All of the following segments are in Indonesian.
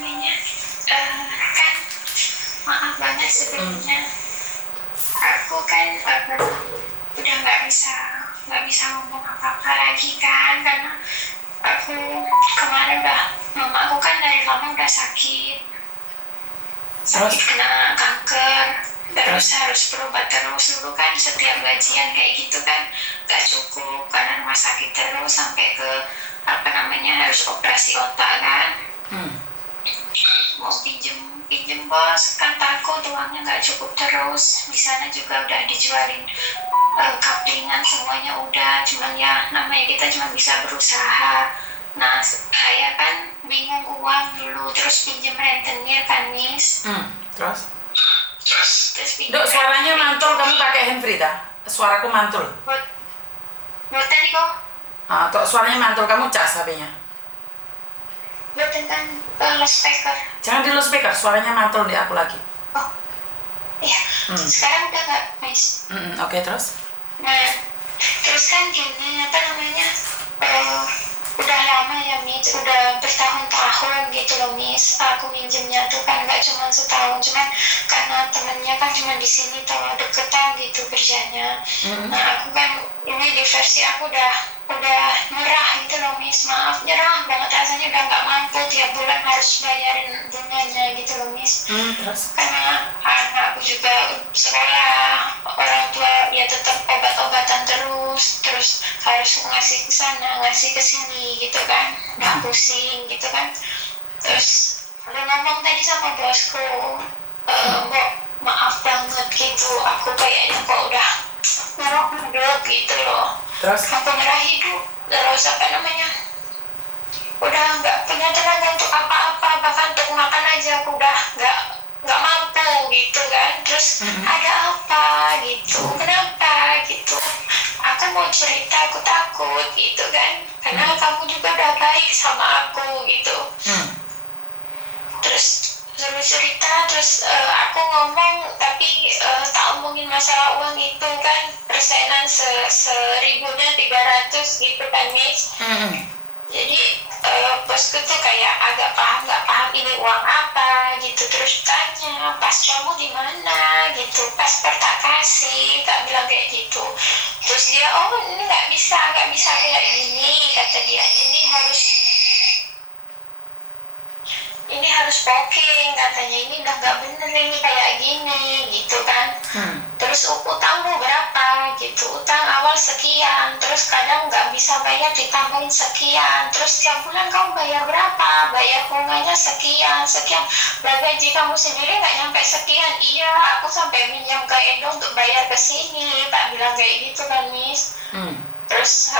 namanya, kan maaf banget sebelumnya. Aku kan udah nggak bisa ngomong apa-apa lagi kan, karena aku kemarin mama aku kan dari lama udah sakit kena kanker, terus harus berobat terus. Dulu kan setiap gajian kayak gitu kan nggak cukup karena rumah sakit terus sampai ke harus operasi otak kan. Mau pinjem bos kan takut uangnya nggak cukup terus. Di sana juga udah dijualin kaplingan semuanya udah, cuman ya namanya kita cuma bisa berusaha. Nah saya kan bingung uang dulu, terus pinjem rentenir kan Miss. Terus Dok, suaranya mantul, kamu pakai handfree dah? Suaraku mantul. Boten kok. Tok suaranya mantul, kamu cas HP-nya. Boten kan loudspeaker. Jangan di loudspeaker, suaranya mantul di aku lagi. Oh, iya. Sekarang udah nggak, Miss? Oke, terus? Nah, terus kan gini, udah lama ya Miss, udah bertahun-tahun gitu loh Miss. Aku minjemnya tuh kan nggak cuma setahun, cuman karena temennya kan cuma di sini tuh deketan gitu kerjanya. Nah aku kan ini di versi aku udah nyerah gitu loh Miss, maaf, nyerah banget rasanya, udah nggak mampu, tiap bulan harus bayarin bunganya gitu loh Miss. Terus? Karena anakku juga sekolah, orang tua ya tetap obat-obatan terus harus ngasih ke sana ngasih ke sini gitu kan, nggak pusing gitu kan. Terus aku ngomong tadi sama bosku, Mbak maaf banget gitu, aku kayaknya kok udah nyerah hidup gitu loh. Terus? Aku nyerah hidup, terus udah nggak punya tenaga untuk apa-apa, bahkan untuk makan aja aku udah nggak mampu gitu kan. Terus ada apa gitu, kenapa gitu, aku mau cerita, aku takut gitu kan, karena kamu juga udah baik sama aku gitu. Terus suruh cerita, terus aku ngomong, tapi tak omongin masalah uang itu kan, persenan 1.300 gitu kan Miss. Jadi bosku tuh kayak agak nggak paham ini uang apa gitu, terus tanya paspormu di mana gitu, paspor tak kasih, tak bilang kayak gitu. Terus dia, oh ini nggak bisa kayak gini, kata dia, ini harus booking katanya, ini udah nggak bener ini kayak gini gitu kan. Terus utangmu berapa gitu, utang awal sekian, terus kadang nggak bisa bayar ditambahin sekian, terus tiap bulan kamu bayar berapa, bayar bunganya sekian, lah gaji kamu sendiri nggak nyampe sekian. Iya, aku sampai minjam ke Edo untuk bayar ke sini, tak bilang kayak gitu kan Miss. Terus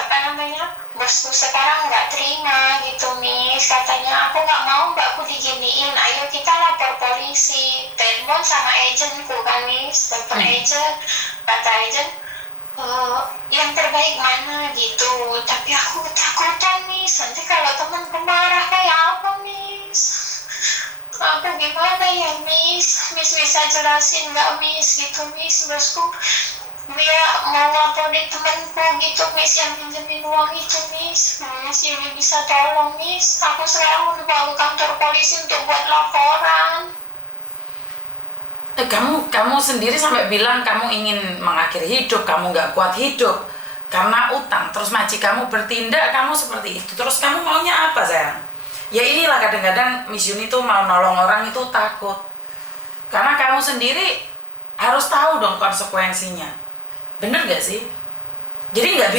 bosku sekarang nggak terima gitu Miss, katanya aku nggak mau mbakku diginiin, ayo kita lapor polisi. Telepon sama agenku kan Miss, telepon agent, kata agent yang terbaik mana gitu, tapi aku ketakutan Miss, nanti kalau temanku marah kayak apa Miss, aku gimana ya Miss bisa jelasin nggak Miss gitu Miss. Bosku dia mau laporin temanku gitu Miss yang minjemin uang itu Miss. Miss ini bisa tolong Miss, aku sekarang udah bawa ke kantor polisi untuk buat laporan. Kamu sendiri sampai bilang kamu ingin mengakhiri hidup, kamu nggak kuat hidup karena utang, terus majikanmu bertindak kamu seperti itu, terus kamu maunya apa sayang? Ya inilah kadang-kadang Miss Yuni tuh mau nolong orang itu takut, karena kamu sendiri harus tahu dong konsekuensinya. Bener gak sih? Jadi nggak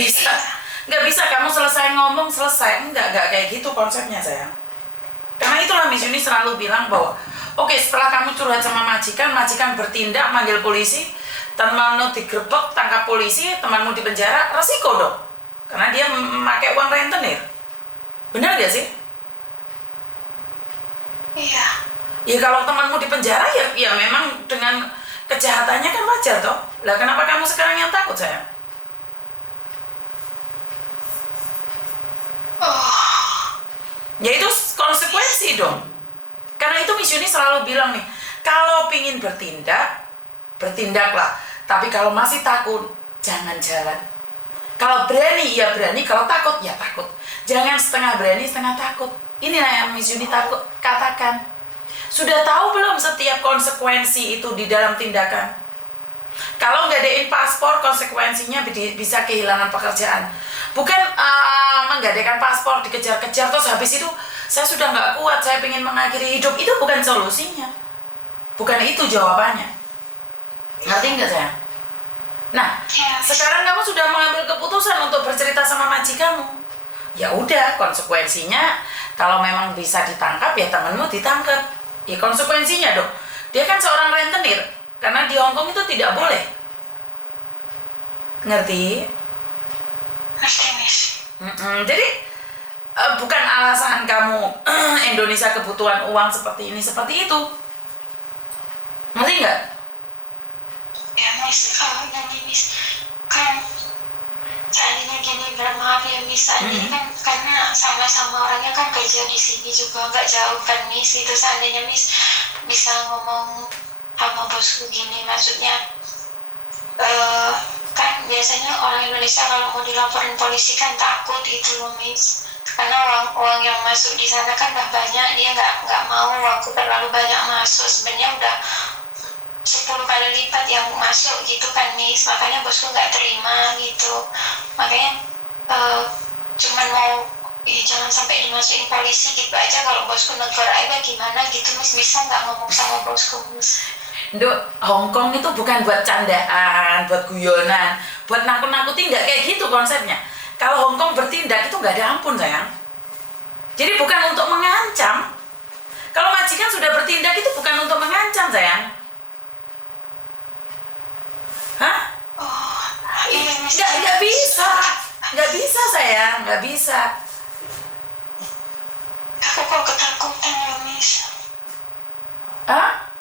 bisa kamu selesai ngomong selesai, enggak kayak gitu konsepnya sayang. Karena itulah Miss Yuni selalu bilang bahwa oke, setelah kamu curhat sama majikan bertindak manggil polisi, temanmu digerebek, tangkap polisi, temanmu di penjara, resiko dong, karena dia memakai uang rentenir. Bener gak sih? Iya. Ya kalau temanmu di penjara ya memang dengan kejahatannya kan wajar toh. Lah kenapa kamu sekarang yang takut sayang? Ya itu konsekuensi dong. Karena itu Miss Yuni selalu bilang nih, kalau pingin bertindak, bertindaklah. Tapi kalau masih takut, jangan jalan. Kalau berani, ya berani. Kalau takut, ya takut. Jangan setengah berani, setengah takut. Inilah yang Miss Yuni takut katakan. Sudah tahu belum setiap konsekuensi itu di dalam tindakan? Kalau nggadein paspor, konsekuensinya bisa kehilangan pekerjaan. Bukan menggadaikan paspor, dikejar-kejar, terus habis itu saya sudah nggak kuat, saya ingin mengakhiri hidup. Itu bukan solusinya. Bukan itu jawabannya. Ngerti nggak saya? Nah, sekarang kamu sudah mengambil keputusan untuk bercerita sama maji kamu. Ya udah, konsekuensinya kalau memang bisa ditangkap, ya temanmu ditangkap. Ya konsekuensinya dong. Dia kan seorang rentenir. Karena di Hong Kong itu tidak boleh. Ngerti? Ngerti, Miss. Jadi bukan alasan kamu Indonesia kebutuhan uang seperti ini, seperti itu. Ngerti nggak? Ya, Miss, kalau gini, Miss, kan seandainya gini, bermaaf ya, Miss, seandainya kan karena sama-sama orangnya kan kerja di sini juga nggak jauh kan, Miss. Itu seandainya Miss bisa ngomong sama bosku gini, maksudnya kan biasanya orang Indonesia kalau mau dilaporin polisi kan takut gitu loh, Miss, karena uang yang masuk di sana kan udah banyak, dia nggak mau uangku terlalu banyak masuk, sebenarnya udah 10 kali lipat yang masuk gitu kan, Miss, makanya bosku nggak terima gitu, makanya cuman mau jangan sampai dimasukin polisi gitu aja. Kalau bosku negor aja gimana gitu, Miss, bisa nggak ngomong sama bosku, Miss? Nduk, Hong Kong itu bukan buat candaan, buat guyonan, buat nakut-nakuti, nggak kayak gitu konsepnya. Kalau Hong Kong bertindak itu nggak ada ampun, sayang. Jadi bukan untuk mengancam. Kalau majikan sudah bertindak itu bukan untuk mengancam, sayang. Hah? Oh, iya, Miss. Nggak bisa. Nggak bisa, sayang. Nggak bisa. Aku kok ketakutan ya, Miss. Hah?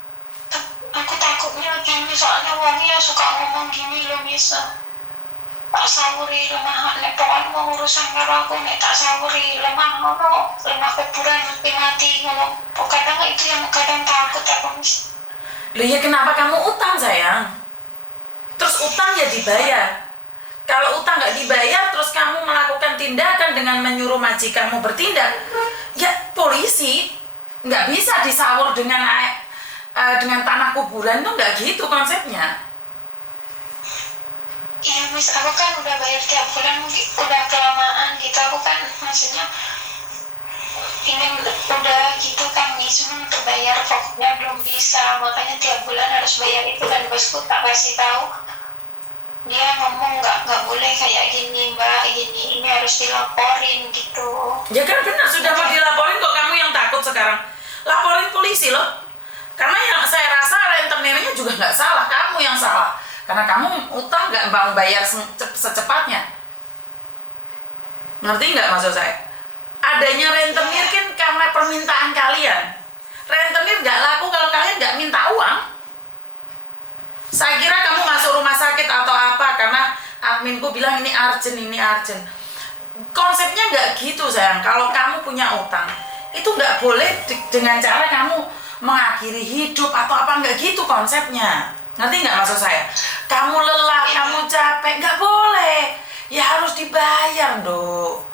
Aku takutnya gini, soalnya wongnya suka ngomong gini loh, Miss. Tak sawuri lemah, nek pokoknya mau urusan karo aku, nek tak sawuri lemah ngono, lemah kuburan mati ngono. Kadang itu yang kadang takut aku, Miss. Loh ya, kenapa kamu utang, sayang? Terus utang ya dibayar. Kalau utang nggak dibayar, terus kamu melakukan tindakan dengan menyuruh majikanmu bertindak, ya polisi. Nggak bisa disawur dengan tanah kuburan, tuh nggak gitu konsepnya. Iya, Miss, aku kan udah bayar tiap bulan, mungkin udah kelamaan gitu. Aku kan maksudnya ingin udah gitu kan, Miss, cuma untuk bayar pokoknya belum bisa, makanya tiap bulan harus bayar itu. Dan bosku tak kasih tahu, dia ngomong nggak boleh kayak gini, Mbak, ini harus dilaporin gitu. Ya kan benar, sudah mau dilaporin kok kamu yang takut sekarang. Laporin polisi loh. Karena yang saya rasa rentenirnya juga nggak salah, kamu yang salah. Karena kamu utang nggak mau bayar secepatnya. Ngerti nggak maksud saya? Adanya rentenir kan karena permintaan kalian. Rentenir nggak laku kalau kalian nggak minta uang. Saya kira kamu masuk rumah sakit atau apa karena adminku bilang ini urgent. Konsepnya nggak gitu, sayang. Kalau kamu punya utang, itu nggak boleh dengan cara kamu mengakhiri hidup atau apa, nggak gitu konsepnya. Ngerti nggak maksud saya? Kamu lelah, kamu capek, nggak boleh. Ya harus dibayar, Dok.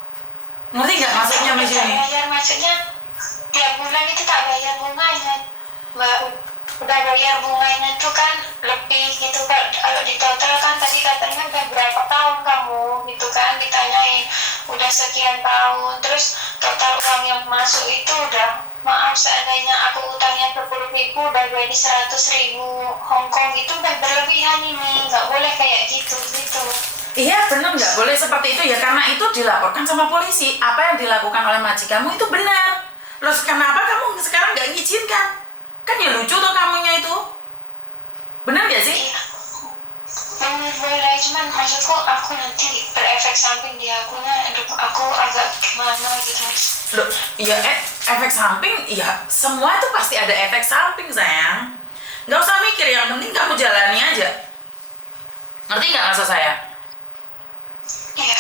Ngerti nggak maksudnya, Miss Yuni? Bayar maksudnya tiap bulan itu tak bayar bunganya, Mbak. Udah bayar bunganya tuh kan lebih gitu kan. Kalau di total kan tadi katanya udah berapa tahun kamu gitu kan, ditanyain udah sekian tahun, terus total uang yang masuk itu udah, maaf, seandainya aku utangnya 10.000 udah jadi 100.000 Hong Kong, itu udah berlebihan ini, nggak boleh kayak gitu. Iya benar, nggak boleh seperti itu ya, karena itu dilaporkan sama polisi. Apa yang dilakukan oleh majikanmu itu benar. Terus kenapa kamu sekarang nggak ngizinkan? Kan ya lucu tuh kamunya itu. Benar nggak sih? Iya, bener boleh, cuman maksudku aku nanti berefek samping di akunya, aku agak gimana gitu. Loh, ya efek samping, ya semua itu pasti ada efek samping, sayang. Nggak usah mikir, yang penting kamu jalani aja. Ngerti nggak maksud saya? Iya,